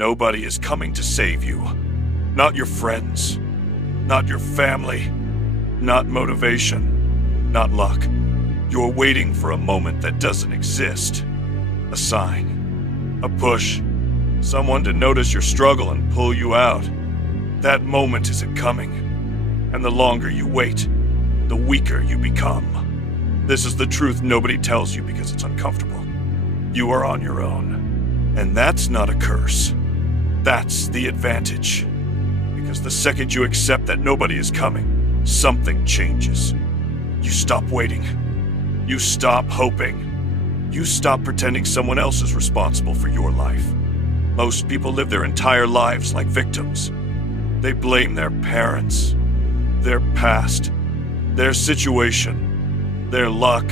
Nobody is coming to save you. Not your friends. Not your family. Not motivation. Not luck. You're waiting for a moment that doesn't exist. A sign. A push. Someone to notice your struggle and pull you out. That moment isn't coming. And the longer you wait, the weaker you become. This is the truth nobody tells you because it's uncomfortable. You are on your own. And that's not a curse. That's the advantage. Because the second you accept that nobody is coming, something changes. You stop waiting. You stop hoping. You stop pretending someone else is responsible for your life. Most people live their entire lives like victims. They blame their parents, their past, their situation, their luck,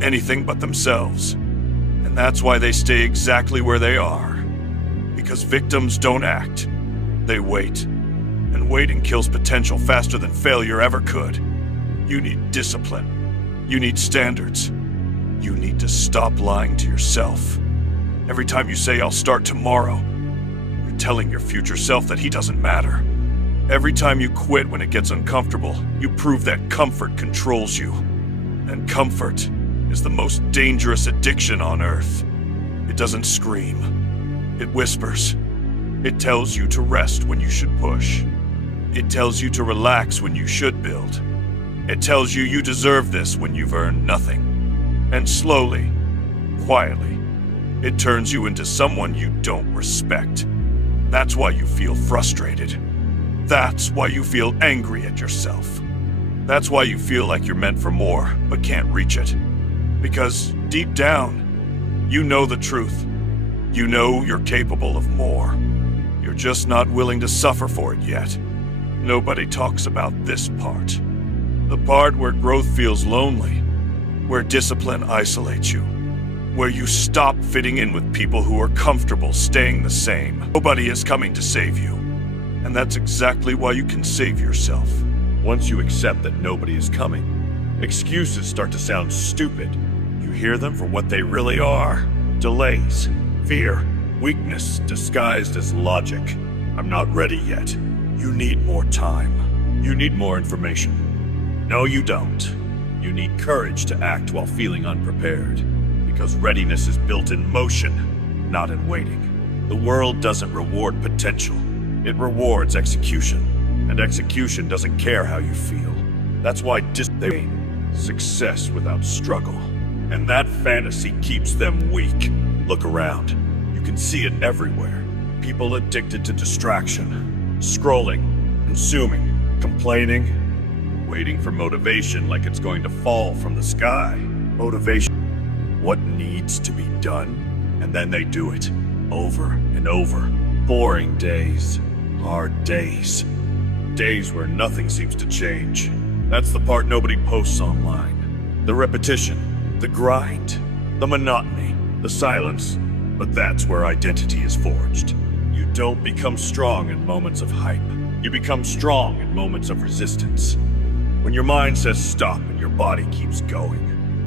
anything but themselves. And that's why they stay exactly where they are. Because victims don't act, they wait. And waiting kills potential faster than failure ever could. You need discipline. You need standards. You need to stop lying to yourself. Every time you say, "I'll start tomorrow," you're telling your future self that he doesn't matter. Every time you quit when it gets uncomfortable, you prove that comfort controls you. And comfort is the most dangerous addiction on earth. It doesn't scream. It whispers. It tells you to rest when you should push. It tells you to relax when you should build. It tells you you deserve this when you've earned nothing. And slowly, quietly, it turns you into someone you don't respect. That's why you feel frustrated. That's why you feel angry at yourself. That's why you feel like you're meant for more, but can't reach it. Because deep down, you know the truth. You know you're capable of more. You're just not willing to suffer for it yet. Nobody talks about this part. The part where growth feels lonely, where discipline isolates you, where you stop fitting in with people who are comfortable staying the same. Nobody is coming to save you. And that's exactly why you can save yourself. Once you accept that nobody is coming, excuses start to sound stupid. You hear them for what they really are. Delays, fear, weakness disguised as logic. I'm not ready yet. You need more time. You need more information. No, you don't. You need courage to act while feeling unprepared. Because readiness is built in motion, not in waiting. The world doesn't reward potential. It rewards execution. And execution doesn't care how you feel. That's why they success without struggle. And that fantasy keeps them weak. Look around. You can see it everywhere. People addicted to distraction. Scrolling, consuming, complaining, waiting for motivation like it's going to fall from the sky. Motivation. What needs to be done? And then they do it. Over and over. Boring days. Hard days. Days where nothing seems to change. That's the part nobody posts online. The repetition. The grind. The monotony. The silence. But that's where identity is forged. You don't become strong in moments of hype. You become strong in moments of resistance. When your mind says stop and your body keeps going.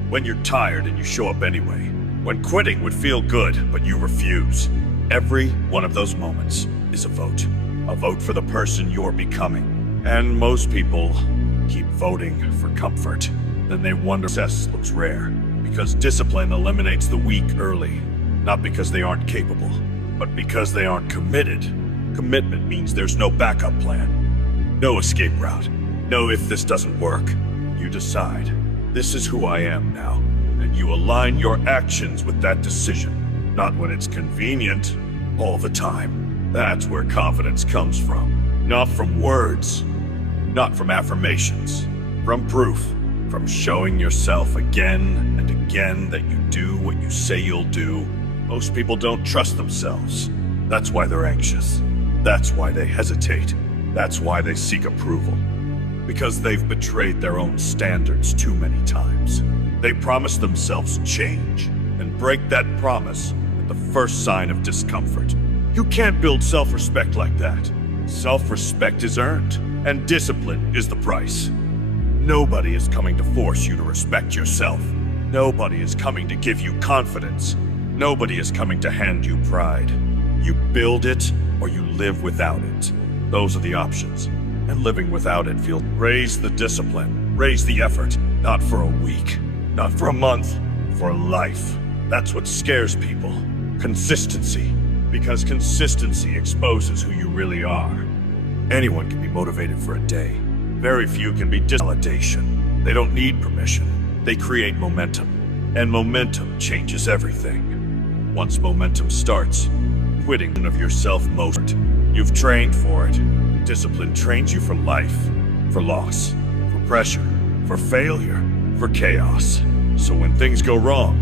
When you're tired and you show up anyway. When quitting would feel good, but you refuse. Every one of those moments is a vote. A vote for the person you're becoming. And most people keep voting for comfort. Then they wonder success looks rare. Because discipline eliminates the weak early. Not because they aren't capable, but because they aren't committed. Commitment means there's no backup plan. No escape route. No, if this doesn't work. You decide, this is who I am now. And you align your actions with that decision. Not when it's convenient, all the time. That's where confidence comes from. Not from words. Not from affirmations. From proof. From showing yourself again and again that you do what you say you'll do. Most people don't trust themselves. That's why they're anxious. That's why they hesitate. That's why they seek approval. Because they've betrayed their own standards too many times. They promise themselves change and break that promise at the first sign of discomfort. You can't build self-respect like that. Self-respect is earned, and discipline is the price. Nobody is coming to force you to respect yourself. Nobody is coming to give you confidence. Nobody is coming to hand you pride. You build it, or you live without it. Those are the options. And living without it feels... Raise the discipline. Raise the effort. Not for a week. Not for a month. For life. That's what scares people. Consistency. Because consistency exposes who you really are. Anyone can be motivated for a day. Very few can be validation. They don't need permission. They create momentum. And momentum changes everything. Once momentum starts, quitting of yourself most. You've trained for it. Discipline trains you for life, for loss, for pressure, for failure, for chaos. So when things go wrong,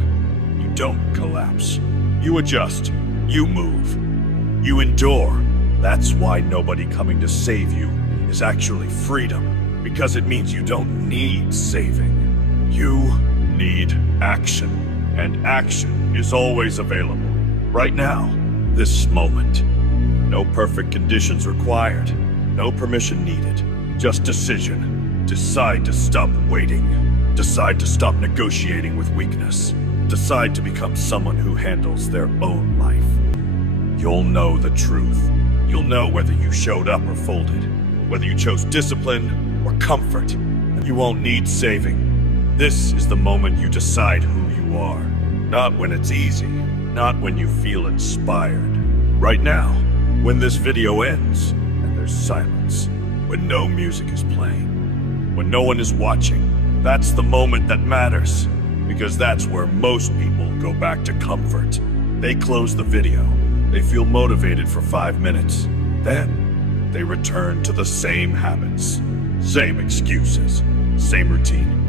you don't collapse. You adjust. You move. You endure. That's why nobody coming to save you is actually freedom, because it means you don't need saving. You need action, and action is always available. Right now, this moment. No perfect conditions required, no permission needed, just decision. Decide to stop waiting. Decide to stop negotiating with weakness. Decide to become someone who handles their own life. You'll know the truth. You'll know whether you showed up or folded, whether you chose discipline or comfort. You won't need saving. This is the moment you decide who you are. Not when it's easy, not when you feel inspired. Right now, when this video ends, and there's silence, when no music is playing, when no one is watching, that's the moment that matters, because that's where most people go back to comfort. They close the video, they feel motivated for 5 minutes, then they return to the same habits, same excuses, same routine.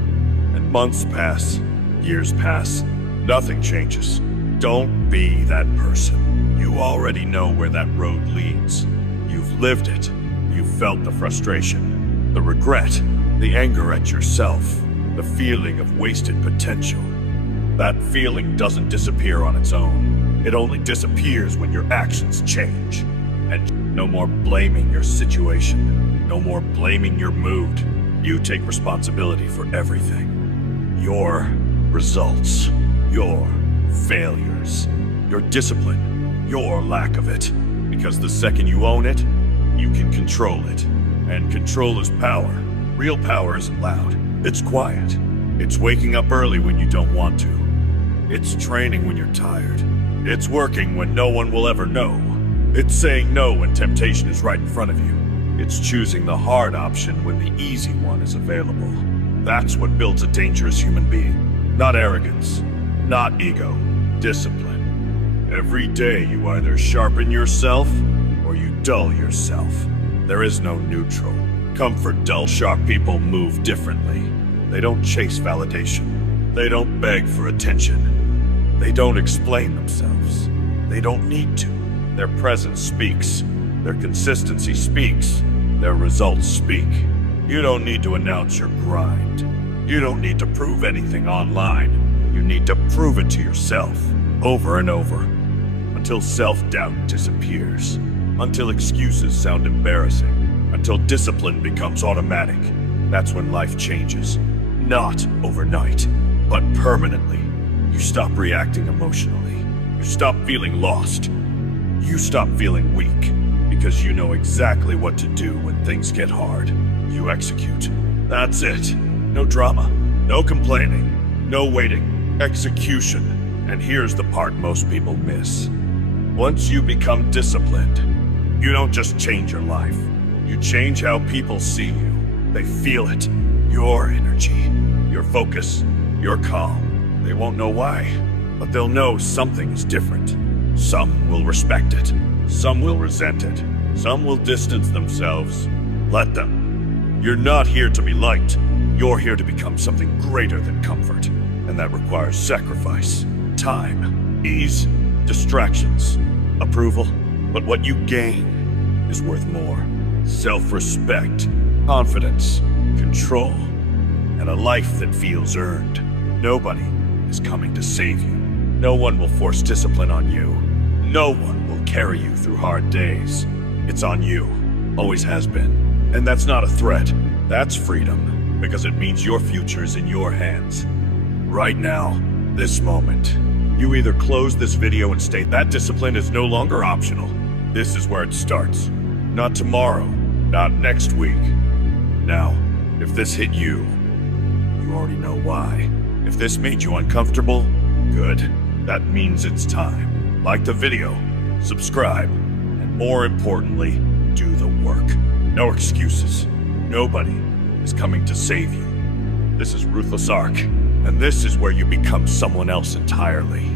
And months pass, years pass, nothing changes. Don't be that person. You already know where that road leads. You've lived it. You've felt the frustration, the regret, the anger at yourself, the feeling of wasted potential. That feeling doesn't disappear on its own. It only disappears when your actions change. And no more blaming your situation. No more blaming your mood. You take responsibility for everything. Your results. Your failures. Your discipline. Your lack of it. Because the second you own it, you can control it. And control is power. Real power isn't loud. It's quiet. It's waking up early when you don't want to. It's training when you're tired. It's working when no one will ever know. It's saying no when temptation is right in front of you. It's choosing the hard option when the easy one is available. That's what builds a dangerous human being. Not arrogance. Not ego. Discipline. Every day you either sharpen yourself or you dull yourself. There is no neutral. Comfort, dull, sharp people move differently. They don't chase validation. They don't beg for attention. They don't explain themselves. They don't need to. Their presence speaks. Their consistency speaks. Their results speak. You don't need to announce your grind. You don't need to prove anything online. You need to prove it to yourself, over and over, until self-doubt disappears, until excuses sound embarrassing, until discipline becomes automatic. That's when life changes. Not overnight, but permanently. You stop reacting emotionally. You stop feeling lost. You stop feeling weak, because you know exactly what to do when things get hard. You execute. That's it. No drama. No complaining. No waiting. Execution. And here's the part most people miss. Once you become disciplined, you don't just change your life. You change how people see you. They feel it. Your energy. Your focus. Your calm. They won't know why, but they'll know something is different. Some will respect it. Some will resent it. Some will distance themselves. Let them. You're not here to be liked. You're here to become something greater than comfort. And that requires sacrifice, time, ease, distractions, approval. But what you gain is worth more. Self-respect, confidence, control, and a life that feels earned. Nobody is coming to save you. No one will force discipline on you. No one will carry you through hard days. It's on you. Always has been. And that's not a threat. That's freedom. Because it means your future is in your hands. Right now, this moment. You either close this video and state that discipline is no longer optional. This is where it starts. Not tomorrow, not next week. Now, if this hit you, you already know why. If this made you uncomfortable, good. That means it's time. Like the video, subscribe, and more importantly, do the work. No excuses. Nobody is coming to save you. This is Ruthless Arc, and this is where you become someone else entirely.